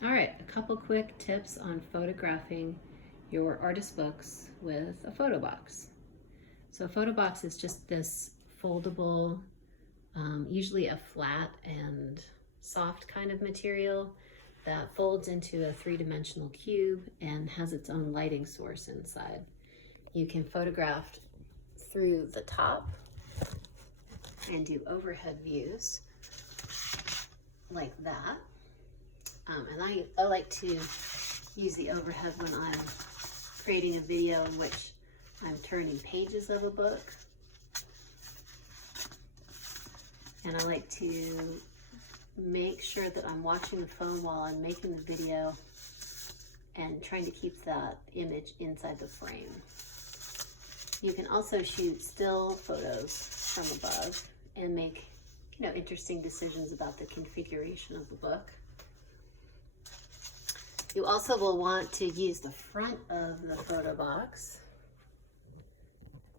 All right, a couple quick tips on photographing your artist books with a photo box. So a photo box is just this foldable, usually a flat and soft kind of material that folds into a three-dimensional cube and has its own lighting source inside. You can photograph through the top and do overhead views like that. And I like to use the overhead when I'm creating a video in which I'm turning pages of a book. And I like to make sure that I'm watching the phone while I'm making the video and trying to keep that image inside the frame. You can also shoot still photos from above and make, interesting decisions about the configuration of the book. You also will want to use the front of the photo box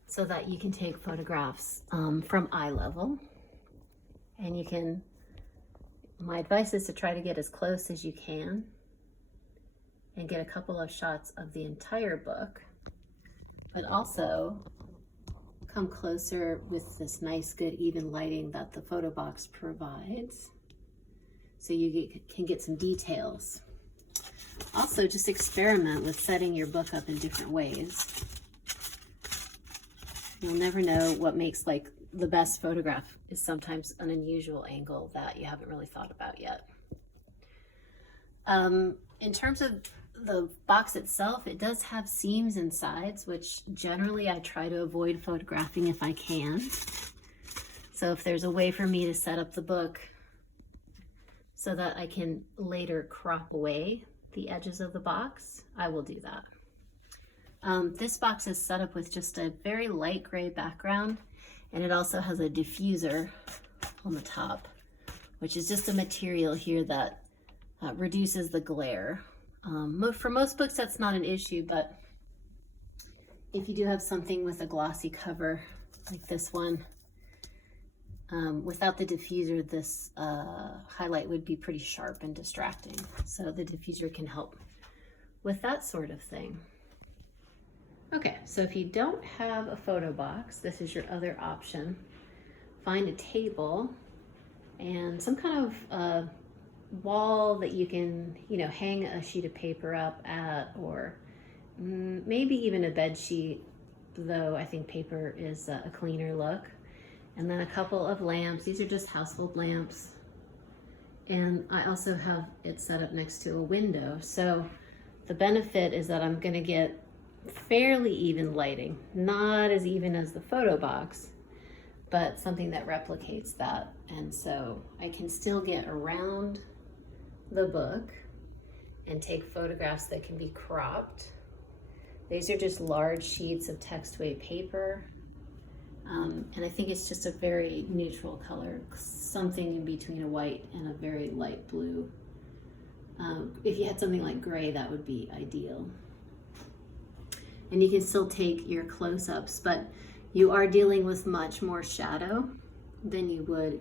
so that you can take photographs from eye level. And my advice is to try to get as close as you can and get a couple of shots of the entire book, but also come closer with this nice, good, even lighting that the photo box provides so you can get some details. Also, just experiment with setting your book up in different ways. You'll never know what makes the best photograph is sometimes an unusual angle that you haven't really thought about yet. In terms of the box itself, it does have seams and sides, which generally I try to avoid photographing if I can. So if there's a way for me to set up the book so that I can later crop away the edges of the box, I will do that. This box is set up with just a very light gray background, and it also has a diffuser on the top, which is just a material here that reduces the glare. For most books that's not an issue, but if you do have something with a glossy cover like this one, without the diffuser, this highlight would be pretty sharp and distracting. So the diffuser can help with that sort of thing. Okay, so if you don't have a photo box, this is your other option. Find a table and some kind of wall that you can, hang a sheet of paper up at, or maybe even a bed sheet, though I think paper is a cleaner look. And then a couple of lamps. These are just household lamps. And I also have it set up next to a window. So the benefit is that I'm gonna get fairly even lighting, not as even as the photo box, but something that replicates that. And so I can still get around the book and take photographs that can be cropped. These are just large sheets of text weight paper. And I think it's just a very neutral color, something in between a white and a very light blue. If you had something like gray, that would be ideal. And you can still take your close-ups, but you are dealing with much more shadow than you would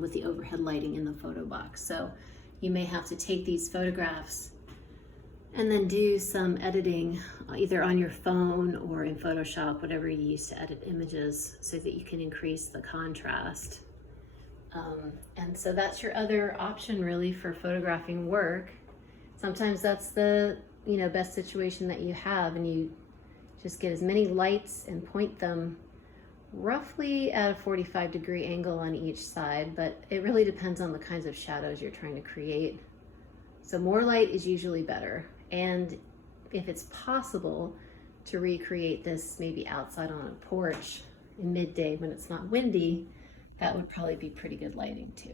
with the overhead lighting in the photo box. So you may have to take these photographs and then do some editing either on your phone or in Photoshop, whatever you use to edit images, so that you can increase the contrast. And so that's your other option really for photographing work. Sometimes that's the best situation that you have, and you just get as many lights and point them roughly at a 45-degree angle on each side, but it really depends on the kinds of shadows you're trying to create. So more light is usually better. And if it's possible to recreate this maybe outside on a porch in midday when it's not windy, that would probably be pretty good lighting too.